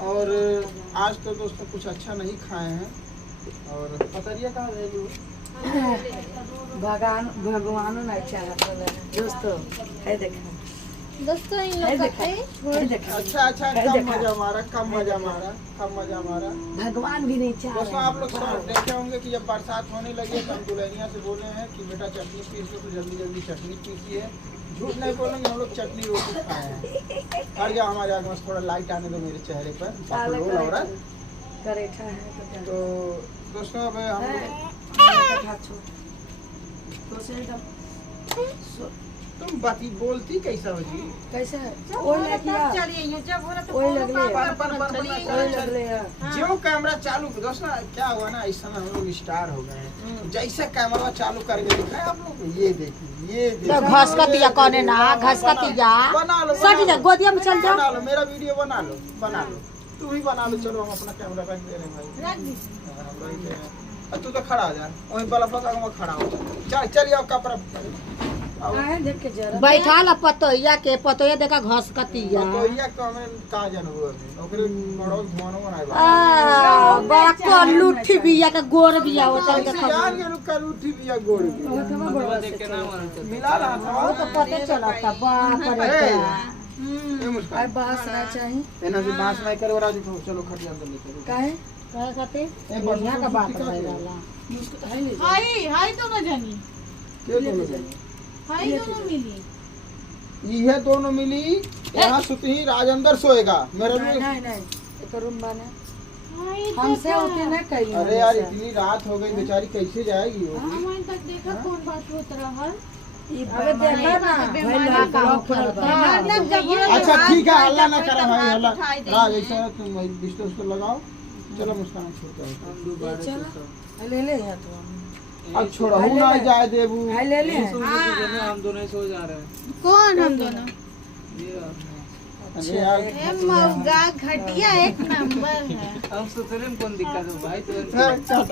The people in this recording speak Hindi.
और आज तो दोस्तों कुछ अच्छा नहीं खाए हैं। और पतरिया कहाँ रह गई? भगवान ना चाहता दोस्तों है देखा दोस्तों इन लोग अच्छा कम मजा मारा। भगवान भी नहीं चाह दोस्तों आप लोग देखे होंगे कि जब बरसात होने लगी तो हम दुल्हनिया से बोले हैं कि बेटा चटनी पीस लो, तो जल्दी जल्दी चटनी पीसी है। झूठ नहीं बोलेंगे, हम लोग चटनी रोटी खाए हैं। हट जाओ हमारे आगे, बस थोड़ा लाइट आने दो मेरे चेहरे पर। तो दोस्तों अब तुम बाती बोलती कैसा हो जी? कैसा है जो कैमरा चालू दोस्तों क्या हुआ ना, इस समय हम लोग स्टार हो गए हैं। जैसा कैमरा चालू करके दिखाए आप लोग, ये देखिए घसकतिया कौने ना घसकतिया बना लो, सट जा गोदिया में चल जाओ। बना लो, मेरा वीडियो बना लो, तू भी बना लो। चलो हम अपना कैमरा रख दे रहे भाई। तू तो खड़ा हो जा, वहीं बल्ब लगा के खड़ा हो। चल आओ कपड़ा बैठा ला पतोया के पतोया देखा घसकतिया पतोया का हमें का जानबो अभी ओकरे बड़ो धोनो बनाइबा बड़ा कोलूठी बिया के गोर बिया हो चल के जान के लोग कलूठी बिया गोर मिला रहा था। वो तो पता चलता बाप रे ये मुस्कान अब बास ना चाहिए एना से बांस नहीं करे राजू को। चलो खटिया अंदर लेके काहे का कहते ए बढ़िया का बात है वाला हाय तो ना जानी के दोनों जानी हाय दोनों मिली ये दोनों मिली। यहाँ सुती राजेंद्र सोएगा मेरे रूम। नहीं एक रूम बने हमसे होते ना कहीं। अरे यार इतनी रात हो गई, बेचारी कैसे जाएगी वो? हमारे तक देखा कौन बात होत रहल। अबे देखा ना अच्छा ठीक है, हल्ला ना करा भाई, हल्ला राज ऐसा तुम बिस्तर को लगाओ। चलो मुस्कान छोड़ता ले ले यहाँ तो अब छोड़ो ना जाए देबू। ले ले हम दोनों सो जा रहे हैं। कौन हम दोनों? अरे यार ए मौगा घटिया एक नंबर है। हम सोच रहे हैं कौन दिक्कत है भाई तो